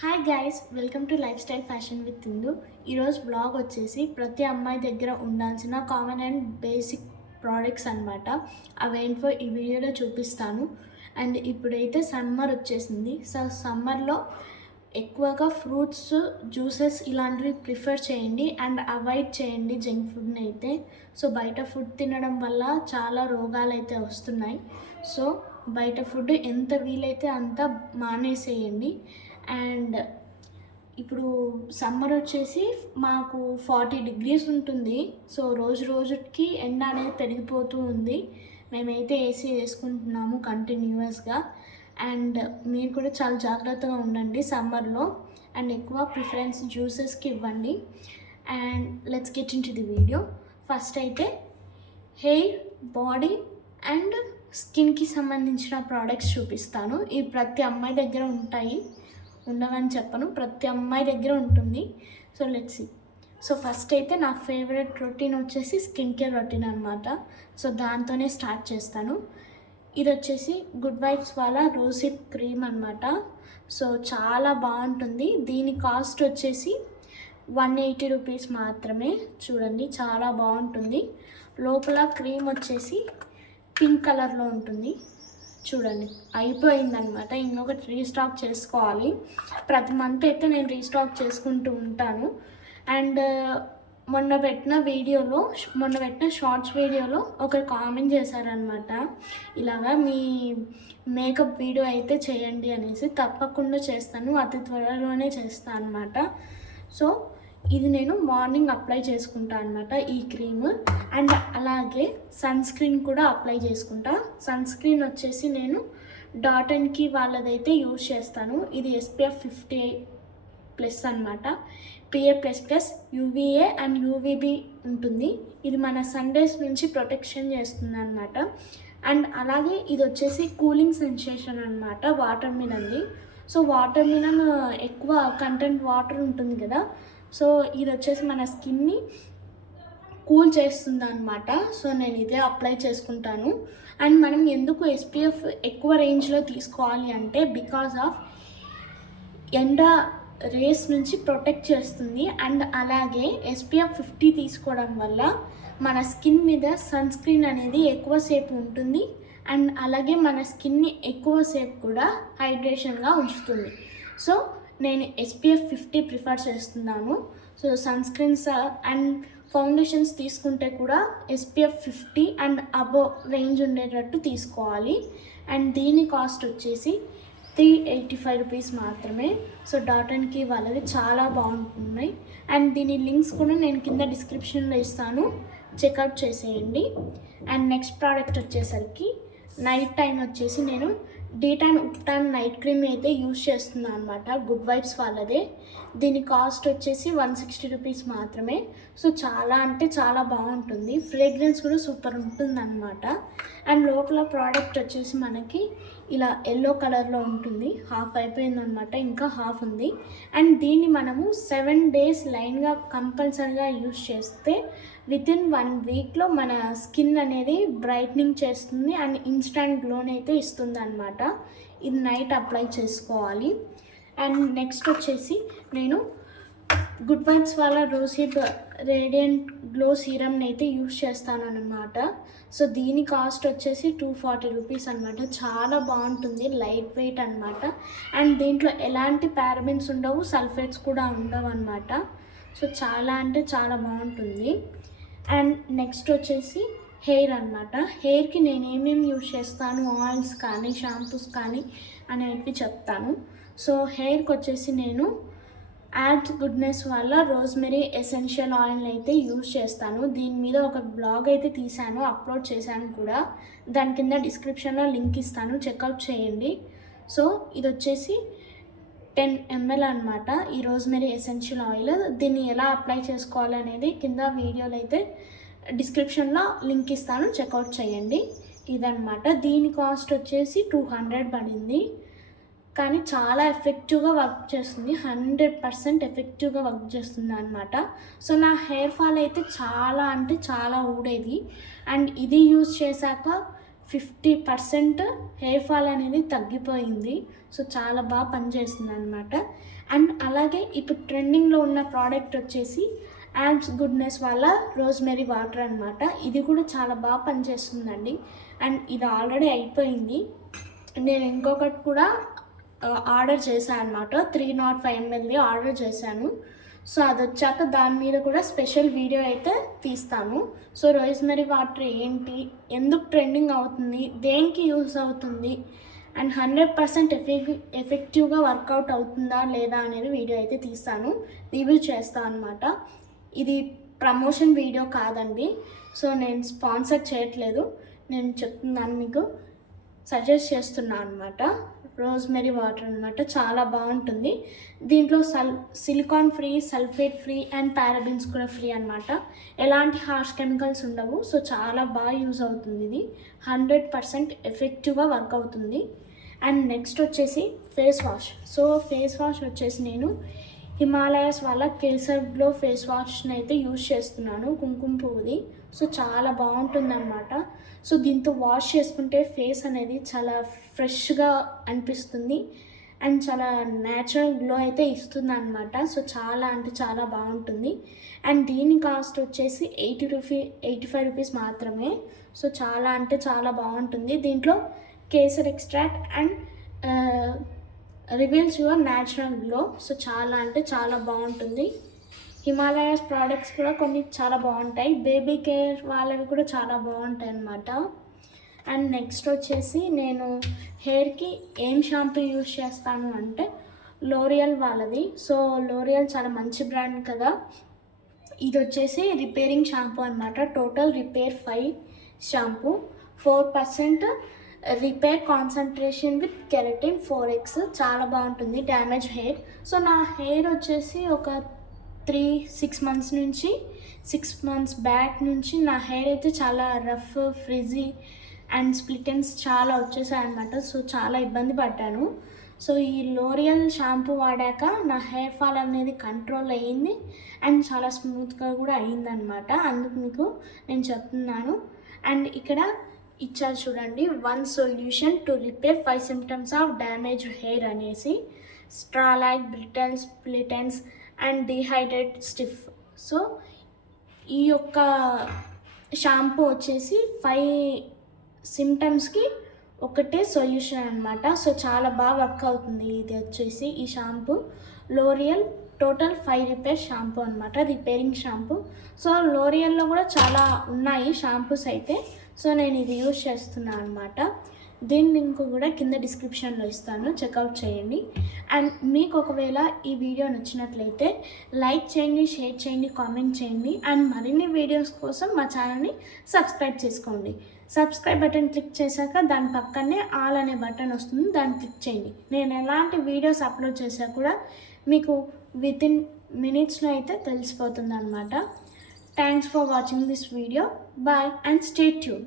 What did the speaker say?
Hi guys, welcome to life style fashion with Indu. ఈరోజు blog వచ్చేసి ప్రతి అమ్మాయి దగ్గర ఉండాల్సిన కామన్ అండ్ బేసిక్ ప్రోడక్ట్స్ అనమాట. అవేంటో ఈ వీడియోలో చూపిస్తాను. అండ్ ఇప్పుడైతే సమ్మర్ వచ్చేసింది. సో సమ్మర్లో ఎక్కువగా ఫ్రూట్స్, జ్యూసెస్ ఇలాంటివి ప్రిఫర్ చేయండి అండ్ అవాయిడ్ చేయండి జంక్ ఫుడ్ని అయితే. సో బయట ఫుడ్ తినడం వల్ల చాలా రోగాలు అయితే వస్తున్నాయి. సో బయట ఫుడ్ ఎంత వీలైతే అంత మానేసేయండి. అండ్ ఇప్పుడు సమ్మర్ వచ్చేసి మాకు 40 degrees ఉంటుంది. సో రోజు రోజుకి ఎండ అనేది పెరిగిపోతూ ఉంది. మేమైతే ఏసీ వేసుకుంటున్నాము కంటిన్యూస్గా. అండ్ మీరు కూడా చాలా జాగ్రత్తగా ఉండండి సమ్మర్లో. అండ్ ఎక్కువ ప్రిఫరెన్స్ జ్యూసెస్కి ఇవ్వండి. And let's get in to the video. First అయితే హెయిర్, బాడీ అండ్ స్కిన్కి సంబంధించిన ప్రోడక్ట్స్ చూపిస్తాను. ఇవి ప్రతి అమ్మాయి దగ్గర ఉంటాయి, ఉండవని చెప్పను, ప్రతి అమ్మాయి దగ్గర ఉంటుంది. So let's see. So first అయితే నా ఫేవరెట్ రొటీన్ వచ్చేసి స్కిన్ కేర్ రొటీన్ అనమాట. సో దాంతోనే స్టార్ట్ చేస్తాను. ఇది వచ్చేసి గుడ్ వైబ్స్ వాళ్ళ రోజిప్ క్రీమ్ అనమాట. సో చాలా బాగుంటుంది. దీని కాస్ట్ వచ్చేసి 180 రూపీస్ మాత్రమే. చూడండి, చాలా బాగుంటుంది. లోపల క్రీమ్ వచ్చేసి పింక్ కలర్లో ఉంటుంది. చూడండి, అయిపోయిందనమాట. ఇంకొకటి రీస్టాక్ చేసుకోవాలి. ప్రతి మంత్ అయితే నేను రీస్టాక్ చేసుకుంటూ ఉంటాను. అండ్ మొన్న పెట్టిన షార్ట్స్ వీడియోలో ఒకరు కామెంట్ చేశారనమాట, ఇలాగా మీ మేకప్ వీడియో అయితే చేయండి అనేసి. తప్పకుండా చేస్తాను, అతి త్వరలోనే చేస్తాను అనమాట. సో ఇది నేను మార్నింగ్ అప్లై చేసుకుంటాను అనమాట, ఈ క్రీమ్. అండ్ అలాగే సన్ స్క్రీన్ కూడా అప్లై చేసుకుంటా. సన్ స్క్రీన్ వచ్చేసి నేను డాట్ అండ్ కీ వాళ్ళదైతే యూజ్ చేస్తాను. ఇది SPF 50+ అనమాట. PA++ UVA అండ్ UVB ఉంటుంది. ఇది మన సన్రైజ్ నుంచి ప్రొటెక్షన్ చేస్తుంది అనమాట. అండ్ అలాగే ఇది వచ్చేసి కూలింగ్ సెన్సేషన్ అనమాట, వాటర్ మిలన్ది. సో వాటర్ మిలన్ ఎక్కువ కంటెంట్ వాటర్ ఉంటుంది కదా. సో ఇది వచ్చేసి మన స్కిన్ని కూల్ చేస్తుంది అనమాట. సో నేను ఇదే అప్లై చేసుకుంటాను. అండ్ మనం ఎందుకు SPF ఎక్కువ రేంజ్లో తీసుకోవాలి అంటే బికాజ్ ఆఫ్ ఎండ రేస్ నుంచి ప్రొటెక్ట్ చేస్తుంది. అండ్ అలాగే SPF 50 తీసుకోవడం వల్ల మన స్కిన్ మీద సన్ స్క్రీన్ అనేది ఎక్కువసేపు ఉంటుంది. అండ్ అలాగే మన స్కిన్ని ఎక్కువసేపు కూడా హైడ్రేషన్గా ఉంచుతుంది. సో నేను SPF 50 ప్రిఫర్ చేస్తున్నాను. So sunscreens and foundations తీసుకుంటే కూడా SPF 50 అండ్ అబోవ్ రేంజ్ ఉండేటట్టు తీసుకోవాలి. అండ్ దీని కాస్ట్ వచ్చేసి 385 రూపీస్ మాత్రమే. సో డాట్ అండ్ కీ వాళ్ళవి చాలా బాగుంటున్నాయి. అండ్ దీని లింక్స్ కూడా నేను కింద డిస్క్రిప్షన్లో ఇస్తాను, చెక్అవుట్ చేసేయండి. అండ్ నెక్స్ట్ ప్రోడక్ట్ వచ్చేసరికి నైట్ టైం వచ్చేసి నేను డీటాన్ ఉప్టాన్ నైట్ క్రీమ్ అయితే యూజ్ చేస్తున్నాను అనమాట, గుడ్ వైబ్స్ వాళ్ళదే. దీని కాస్ట్ వచ్చేసి 160 రూపీస్ మాత్రమే. సో చాలా అంటే చాలా బాగుంటుంది. ఫ్రేగ్రెన్స్ కూడా సూపర్ ఉంటుంది అనమాట. అండ్ లోపల ప్రోడక్ట్ వచ్చేసి మనకి ఇలా ఎల్లో కలర్లో ఉంటుంది. హాఫ్ అయిపోయిందనమాట, ఇంకా హాఫ్ ఉంది. అండ్ దీన్ని మనము 7 days లైన్గా కంపల్సరీగా యూజ్ చేస్తే వితిన్ 1 వీక్లో మన స్కిన్ అనేది బ్రైట్నింగ్ చేస్తుంది అండ్ ఇన్స్టంట్ గ్లోని అయితే ఇస్తుంది అనమాట. ఇది నైట్ అప్లై చేసుకోవాలి. అండ్ నెక్స్ట్ వచ్చేసి నేను గుడ్ వైబ్స్ వాళ్ళ రోజిప్ రేడియంట్ గ్లో సీరమ్ని అయితే యూజ్ చేస్తాను అనమాట. సో దీని కాస్ట్ వచ్చేసి 240 రూపీస్ అనమాట. చాలా బాగుంటుంది, లైట్ వెయిట్ అనమాట. అండ్ దీంట్లో ఎలాంటి పారాబెన్స్ ఉండవు, సల్ఫేట్స్ కూడా ఉండవు అనమాట. సో చాలా అంటే చాలా బాగుంటుంది. అండ్ నెక్స్ట్ వచ్చేసి హెయిర్ అనమాట. హెయిర్కి నేను ఏమేమి యూజ్ చేస్తాను, ఆయిల్స్ కానీ షాంపూస్ కానీ అనేవి చెప్తాను. సో హెయిర్కి వచ్చేసి నేను యాడ్ గుడ్నెస్ వల్ల రోజ్మెరీ ఎసెన్షియల్ ఆయిల్ అయితే యూజ్ చేస్తాను. దీని మీద ఒక బ్లాగ్ అయితే తీశాను, అప్లోడ్ చేశాను కూడా. దాని కింద డిస్క్రిప్షన్లో లింక్ ఇస్తాను, చెక్అవుట్ చేయండి. సో ఇది వచ్చేసి 10 ml అనమాట, ఈ రోజ్మెరీ ఎసెన్షియల్ ఆయిల్. దీన్ని ఎలా అప్లై చేసుకోవాలి అనేది కింద వీడియోలో అయితే డిస్క్రిప్షన్లో లింక్ ఇస్తాను, చెక్అవుట్ చేయండి. ఇదనమాట. దీని కాస్ట్ వచ్చేసి 200 పడింది. కానీ చాలా ఎఫెక్టివ్గా వర్క్ చేస్తుంది, 100% ఎఫెక్టివ్గా వర్క్ చేస్తుంది అనమాట. సో నా హెయిర్ ఫాల్ అయితే చాలా అంటే చాలా ఊడేది. అండ్ ఇది యూజ్ చేశాక 50% హెయిర్ ఫాల్ అనేది తగ్గిపోయింది. సో చాలా బాగా పనిచేస్తుంది అనమాట. అండ్ అలాగే ఇప్పుడు ట్రెండింగ్లో ఉన్న ప్రోడక్ట్ వచ్చేసి యాబ్స్ గుడ్నెస్ వాళ్ళ రోజ్మెరీ వాటర్ అనమాట. ఇది కూడా చాలా బాగా పనిచేస్తుందండి. అండ్ ఇది ఆల్రెడీ అయిపోయింది. నేను ఇంకొకటి కూడా ఆర్డర్ చేశాను అనమాట. 305 ml ఆర్డర్ చేశాను. సో అది వచ్చాక దాని మీద కూడా స్పెషల్ వీడియో అయితే తీస్తాను. సో రోజ్మెరీ వాటర్ ఏంటి, ఎందుకు ట్రెండింగ్ అవుతుంది, దేనికి యూస్ అవుతుంది, అండ్ 100% ఎఫెక్టివ్గా వర్కౌట్ అవుతుందా లేదా అనేది వీడియో అయితే తీస్తాను, రివ్యూ చేస్తాను అనమాట. ఇది ప్రమోషన్ వీడియో కాదండి. సో నేను స్పాన్సర్ చేయట్లేదు, నేను చెప్తున్నాను, మీకు సజెస్ట్ చేస్తున్నాను అనమాట. రోజ్మెరీ వాటర్ అనమాట, చాలా బాగుంటుంది. దీంట్లో silicon free, sulphate free and parabens కూడా ఫ్రీ అనమాట. ఎలాంటి హార్ష్ కెమికల్స్ ఉండవు. సో చాలా బాగా యూజ్ అవుతుంది. ఇది 100% ఎఫెక్టివ్గా వర్క్ అవుతుంది. అండ్ నెక్స్ట్ వచ్చేసి face wash. So face wash వచ్చేసి నేను హిమాలయాస్ వాళ్ళ కేసర్ గ్లో ఫేస్ వాష్ని అయితే యూజ్ చేస్తున్నాను, కుంకుమ పువ్వుది. సో చాలా బాగుంటుంది అన్నమాట. సో దీంతో వాష్ చేసుకుంటే ఫేస్ అనేది చాలా ఫ్రెష్గా అనిపిస్తుంది అండ్ చాలా న్యాచురల్ గ్లో అయితే ఇస్తుంది అనమాట. సో చాలా అంటే చాలా బాగుంటుంది. అండ్ దీని కాస్ట్ వచ్చేసి 85 రూపీస్ మాత్రమే. సో చాలా అంటే చాలా బాగుంటుంది. దీంట్లో kesar extract and reveals your natural glow. So చాలా అంటే చాలా బాగుంటుంది. హిమాలయాస్ ప్రోడక్ట్స్ కూడా కొన్ని చాలా బాగుంటాయి. బేబీ కేర్ వాళ్ళవి కూడా చాలా బాగుంటాయి అన్నమాట. అండ్ నెక్స్ట్ వచ్చేసి నేను హెయిర్కి ఏం షాంపూ యూజ్ చేస్తాను అంటే లోరియల్ వాళ్ళది. సో లోరియల్ చాలా మంచి బ్రాండ్ కదా. ఇది వచ్చేసి రిపేరింగ్ షాంపూ అనమాట. Total repair 5 shampoo, 4% repair concentration with keratin 4x. చాలా బాగుంటుంది డ్యామేజ్ హెయిర్. సో నా హెయిర్ వచ్చేసి ఒక 6 months నుంచి 6 months బ్యాక్ నుంచి నా హెయిర్ అయితే చాలా rough, frizzy and split ends చాలా వచ్చేసాయి అనమాట. సో చాలా ఇబ్బంది పడ్డాను. సో ఈ లోరియల్ షాంపూ వాడాక నా హెయిర్ ఫాల్ అనేది కంట్రోల్ అయ్యింది అండ్ చాలా స్మూత్గా కూడా అయ్యిందనమాట. అందుకు మీకు నేను చెప్తున్నాను. అండ్ ఇక్కడ ఇచ్చారు చూడండి, 1 solution to repair 5 symptoms of damaged hair అనేసి. Straw like, brittle, split ends and dehydrate stiff. So ఈ యొక్క షాంపూ వచ్చేసి 5 సిమ్టమ్స్కి ఒకటే సొల్యూషన్ అనమాట. సో చాలా బాగా వర్క్ అవుతుంది. ఇది వచ్చేసి ఈ shampoo L'Oreal total 5 repair shampoo అనమాట, రిపేరింగ్ షాంపూ. సో లోరియల్లో కూడా చాలా ఉన్నాయి షాంపూస్ అయితే. సో నేను ఇది యూజ్ చేస్తున్నాను అనమాట. దీని లింక్ కూడా కింద డిస్క్రిప్షన్లో ఇస్తాను, చెక్అవుట్ చేయండి. అండ్ మీకు ఒకవేళ ఈ వీడియో నచ్చినట్లయితే లైక్ చేయండి, షేర్ చేయండి, కామెంట్ చేయండి. అండ్ మరిన్ని వీడియోస్ కోసం మా ఛానల్ని సబ్స్క్రైబ్ చేసుకోండి. సబ్స్క్రైబ్ బటన్ క్లిక్ చేశాక దాని పక్కనే ఆల్ అనే బటన్ వస్తుంది, దాన్ని క్లిక్ చేయండి. నేను ఎలాంటి వీడియోస్ అప్లోడ్ చేసా కూడా మీకు వితిన్ మినిట్స్లో అయితే తెలిసిపోతుంది అనమాట. Thanks for watching this video. Bye and stay tune.